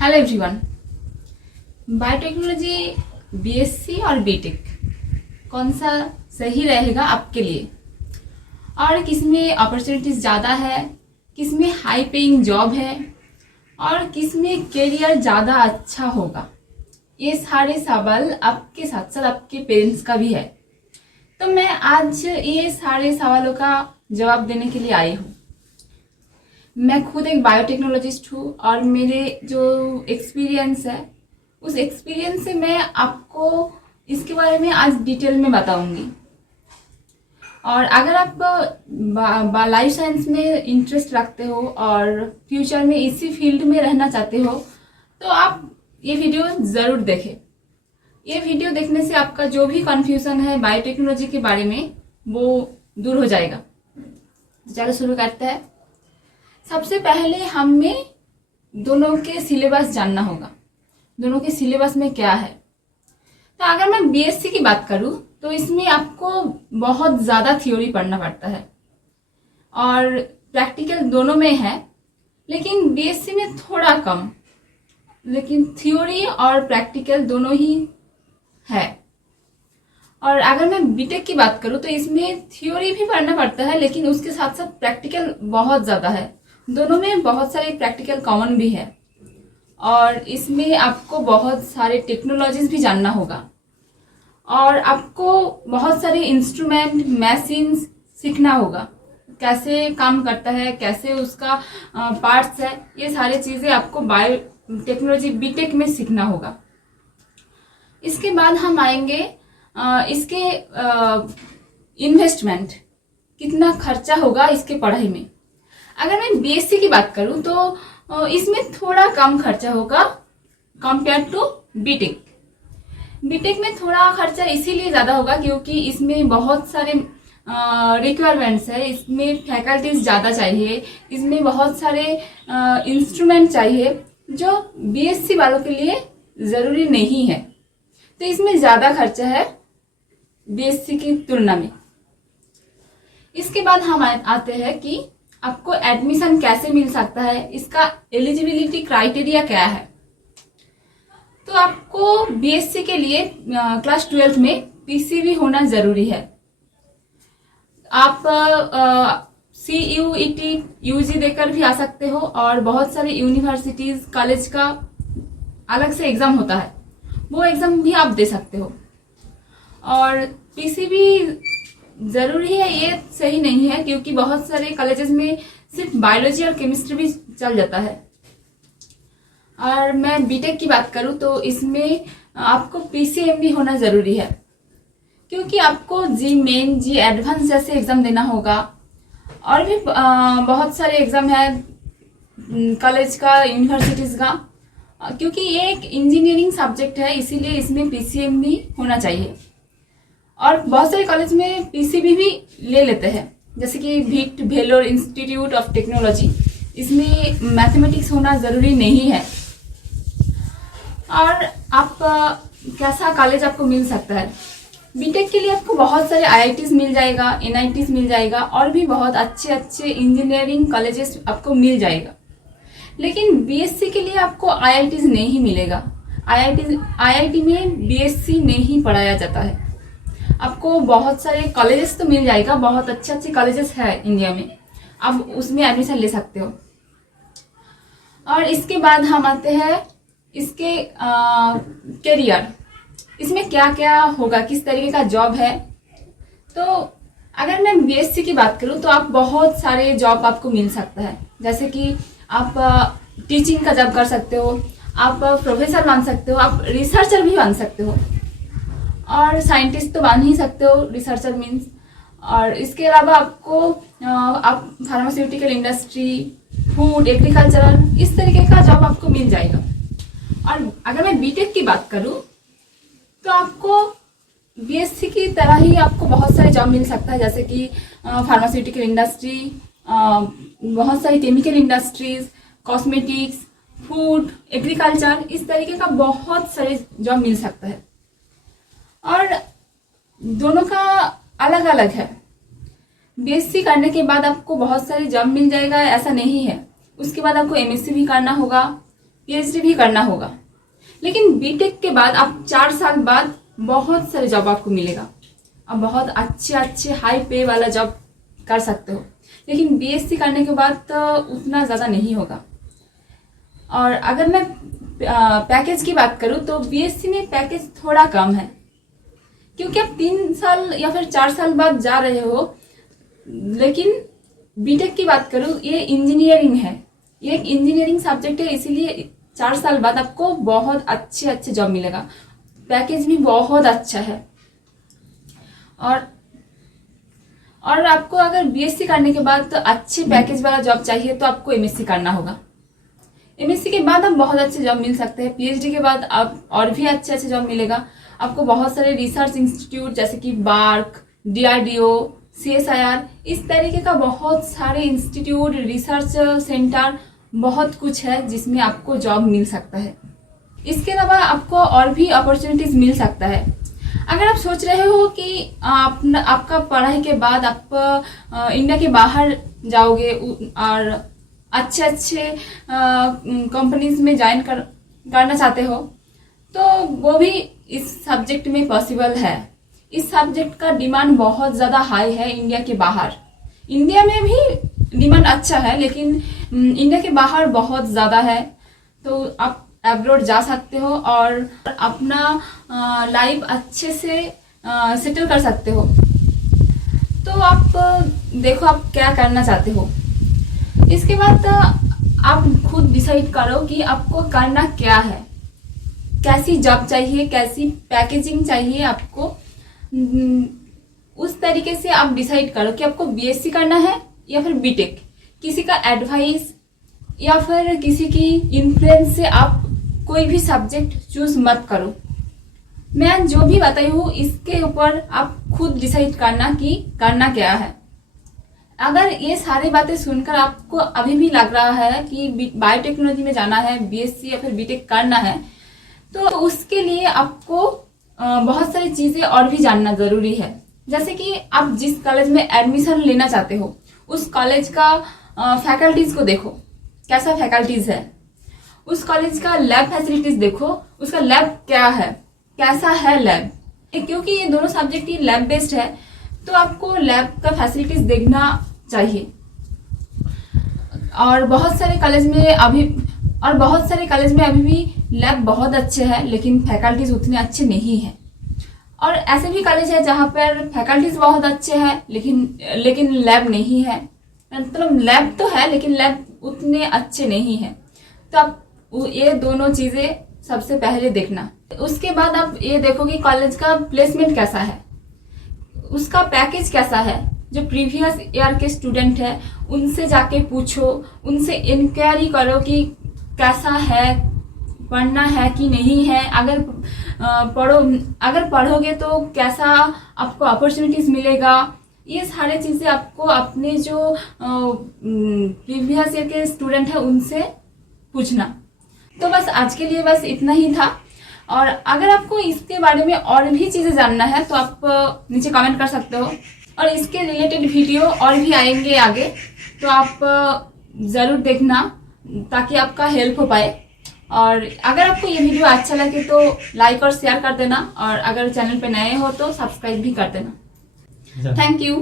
Hello everyone. Biotechnology BSc और BTech कौन सा सही रहेगा आपके लिए, और किसमें अपॉर्चुनिटीज ज़्यादा है, किसमें हाई पेइंग जॉब है और किसमें करियर ज़्यादा अच्छा होगा, ये सारे सवाल आपके साथ साथ आपके पेरेंट्स का भी है। तो मैं आज ये सारे सवालों का जवाब देने के लिए आई हूँ। मैं खुद एक बायोटेक्नोलॉजिस्ट हूँ और मेरे जो एक्सपीरियंस है उस एक्सपीरियंस से मैं आपको इसके बारे में आज डिटेल में बताऊंगी। और अगर आप लाइफ साइंस में इंटरेस्ट रखते हो और फ्यूचर में इसी फील्ड में रहना चाहते हो तो आप ये वीडियो ज़रूर देखें। ये वीडियो देखने से आपका जो भी कन्फ्यूज़न है बायोटेक्नोलॉजी के बारे में वो दूर हो जाएगा। चलो शुरू करते हैं। सबसे पहले हमें दोनों के सिलेबस जानना होगा, दोनों के सिलेबस में क्या है। तो अगर मैं बीएससी की बात करूं तो इसमें आपको बहुत ज़्यादा थ्योरी पढ़ना पड़ता है और प्रैक्टिकल दोनों में है, लेकिन बीएससी में थोड़ा कम, लेकिन थ्योरी और प्रैक्टिकल दोनों ही है। और अगर मैं बीटेक की बात करूं तो इसमें थ्योरी भी पढ़ना पड़ता है, लेकिन उसके साथ साथ प्रैक्टिकल बहुत ज़्यादा है। दोनों में बहुत सारे प्रैक्टिकल कॉमन भी है और इसमें आपको बहुत सारे टेक्नोलॉजीज भी जानना होगा और आपको बहुत सारे इंस्ट्रूमेंट मशीन्स सीखना होगा, कैसे काम करता है, कैसे उसका पार्ट्स है, ये सारी चीज़ें आपको बायोटेक्नोलॉजी बीटेक में सीखना होगा। इसके बाद हम आएंगे इसके इन्वेस्टमेंट, कितना खर्चा होगा इसके पढ़ाई में। अगर मैं बीएससी की बात करूं तो इसमें थोड़ा कम खर्चा होगा कंपेयर टू बीटेक। बीटेक में थोड़ा खर्चा इसीलिए ज़्यादा होगा क्योंकि इसमें बहुत सारे रिक्वायरमेंट्स है, इसमें फैकल्टीज ज़्यादा चाहिए, इसमें बहुत सारे इंस्ट्रूमेंट चाहिए जो बीएससी वालों के लिए ज़रूरी नहीं है। तो इसमें ज़्यादा खर्चा है बीएससी की तुलना में। इसके बाद हम आते हैं कि आपको एडमिशन कैसे मिल सकता है, इसका एलिजिबिलिटी क्राइटेरिया क्या है। तो आपको बीएससी के लिए क्लास 12 में पीसीबी होना जरूरी है। आप CUET यूजी देकर भी आ सकते हो और बहुत सारे यूनिवर्सिटीज कॉलेज का अलग से एग्जाम होता है, वो एग्जाम भी आप दे सकते हो। और पीसीबी ज़रूरी है ये सही नहीं है, क्योंकि बहुत सारे कॉलेजेस में सिर्फ बायोलॉजी और केमिस्ट्री भी चल जाता है। और मैं बीटेक की बात करूँ तो इसमें आपको पीसीएम होना ज़रूरी है, क्योंकि आपको जी मेन जी एडवांस जैसे एग्ज़ाम देना होगा और भी बहुत सारे एग्ज़ाम है कॉलेज का, यूनिवर्सिटीज़ का। क्योंकि ये एक इंजीनियरिंग सब्जेक्ट है इसीलिए इसमें पीसीएम भी होना चाहिए। और बहुत सारे कॉलेज में पीसीबी भी ले लेते हैं, जैसे कि भिक्ट भेलोर इंस्टीट्यूट ऑफ टेक्नोलॉजी, इसमें मैथमेटिक्स होना ज़रूरी नहीं है। और आप कैसा कॉलेज आपको मिल सकता है, बीटेक के लिए आपको बहुत सारे आईआईटीज मिल जाएगा, एनआईटीज मिल जाएगा और भी बहुत अच्छे अच्छे इंजीनियरिंग कॉलेजेस आपको मिल जाएगा। लेकिन बीएससी के लिए आपको आईआईटीज नहीं मिलेगा। आईआईटी में बीएससी नहीं पढ़ाया जाता है। आपको बहुत सारे कॉलेजेस तो मिल जाएगा, बहुत अच्छे अच्छे कॉलेजेस है इंडिया में, आप उसमें एडमिशन ले सकते हो। और इसके बाद हम आते हैं इसके करियर, इसमें क्या क्या होगा, किस तरीके का जॉब है। तो अगर मैं बीएससी की बात करूं तो आप बहुत सारे जॉब आपको मिल सकता है, जैसे कि आप टीचिंग का जॉब कर सकते हो, आप प्रोफेसर बन सकते हो, आप रिसर्चर भी बन सकते हो, और साइंटिस्ट तो बन ही सकते हो, रिसर्चर मीन्स। और इसके अलावा आपको आप फार्मास्यूटिकल इंडस्ट्री, फूड, एग्रीकल्चरल, इस तरीके का जॉब आपको मिल जाएगा। और अगर मैं बीटेक की बात करूं तो आपको बीएससी की तरह ही आपको बहुत सारे जॉब मिल सकता है, जैसे कि फार्मास्यूटिकल इंडस्ट्री, बहुत सारी chemical industries, cosmetics, food, agriculture, इस तरीके का बहुत सारे जॉब मिल सकता है। और दोनों का अलग अलग है। बीएससी करने के बाद आपको बहुत सारे जॉब मिल जाएगा ऐसा नहीं है, उसके बाद आपको एमएससी भी करना होगा, पीएचडी भी करना होगा। लेकिन बीटेक के बाद आप 4 साल बाद बहुत सारे जॉब आपको मिलेगा, आप बहुत अच्छे अच्छे हाई पे वाला जॉब कर सकते हो। लेकिन बीएससी करने के बाद तो उतना ज़्यादा नहीं होगा। और अगर मैं पैकेज की बात करूँ तो बीएससी में पैकेज थोड़ा कम है, क्योंकि आप 3 साल या फिर 4 साल बाद जा रहे हो। लेकिन बीटेक की बात करूँ, ये इंजीनियरिंग है, ये एक इंजीनियरिंग सब्जेक्ट है, इसीलिए 4 साल बाद आपको बहुत अच्छे अच्छे जॉब मिलेगा, पैकेज भी बहुत अच्छा है। और आपको अगर बीएससी करने के बाद तो अच्छे पैकेज वाला जॉब चाहिए तो आपको एमएससी करना होगा। एमएससी के बाद आप बहुत अच्छे जॉब मिल सकते हैं। पीएचडी के बाद आप और भी अच्छे अच्छे जॉब मिलेगा आपको। बहुत सारे रिसर्च इंस्टीट्यूट जैसे कि बार्क, डीआरडीओ, सीएसआईआर, इस तरीके का बहुत सारे इंस्टीट्यूट, रिसर्च सेंटर, बहुत कुछ है जिसमें आपको जॉब मिल सकता है। इसके अलावा आपको और भी अपॉर्चुनिटीज मिल सकता है। अगर आप सोच रहे हो कि आपका पढ़ाई के बाद आप इंडिया के बाहर जाओगे और अच्छे अच्छे कंपनीज में ज्वाइन करना चाहते हो, तो वो भी इस सब्जेक्ट में पॉसिबल है। इस सब्जेक्ट का डिमांड बहुत ज़्यादा हाई है इंडिया के बाहर। इंडिया में भी डिमांड अच्छा है, लेकिन इंडिया के बाहर बहुत ज़्यादा है। तो आप अब्रॉड जा सकते हो और अपना लाइफ अच्छे से सेटल कर सकते हो। तो आप देखो आप क्या करना चाहते हो। इसके बाद आप खुद डिसाइड करो कि आपको करना क्या है, कैसी जॉब चाहिए, कैसी पैकेजिंग चाहिए आपको। उस तरीके से आप डिसाइड करो कि आपको बीएससी करना है या फिर बीटेक। किसी का एडवाइस या फिर किसी की इन्फ्लुएंस से आप कोई भी सब्जेक्ट चूज मत करो। मैं जो भी बताई हूँ इसके ऊपर आप खुद डिसाइड करना कि करना क्या है। अगर ये सारी बातें सुनकर आपको अभी भी लग रहा है कि बायोटेक्नोलॉजी में जाना है, बीएससी या फिर बीटेक करना है, तो उसके लिए आपको बहुत सारी चीजें और भी जानना जरूरी है। जैसे कि आप जिस कॉलेज में एडमिशन लेना चाहते हो उस कॉलेज का फैकल्टीज को देखो, कैसा फैकल्टीज है। उस कॉलेज का लैब फैसिलिटीज देखो, उसका लैब क्या है, कैसा है लैब, क्योंकि ये दोनों सब्जेक्ट ही लैब बेस्ड है, तो आपको लैब का फैसिलिटीज देखना चाहिए। और बहुत सारे कॉलेज में अभी भी लैब बहुत अच्छे हैं, लेकिन फैकल्टीज उतने अच्छे नहीं हैं। और ऐसे भी कॉलेज है जहाँ पर फैकल्टीज बहुत अच्छे हैं, लेकिन लैब नहीं है। मतलब लैब तो है लेकिन लैब उतने अच्छे नहीं है। तो आप ये दोनों चीजें सबसे पहले देखना। उसके बाद आप ये देखो कि कॉलेज का प्लेसमेंट कैसा है, उसका पैकेज कैसा है। जो प्रीवियस ईयर के स्टूडेंट है उनसे जाके पूछो, उनसे इंक्वायरी करो कि कैसा है, पढ़ना है कि नहीं है। अगर पढ़ोगे तो कैसा आपको अपॉर्चुनिटीज मिलेगा। ये सारे चीजें आपको अपने जो प्रीवियस ईयर के स्टूडेंट है उनसे पूछना। तो बस आज के लिए बस इतना ही था। और अगर आपको इसके बारे में और भी चीजें जानना है तो आप नीचे कमेंट कर सकते हो, और इसके रिलेटेड वीडियो और भी आएंगे आगे, तो आप जरूर देखना ताकि आपका हेल्प हो पाए। और अगर आपको ये वीडियो अच्छा लगे तो लाइक और शेयर कर देना, और अगर चैनल पे नए हो तो सब्सक्राइब भी कर देना। Thank you.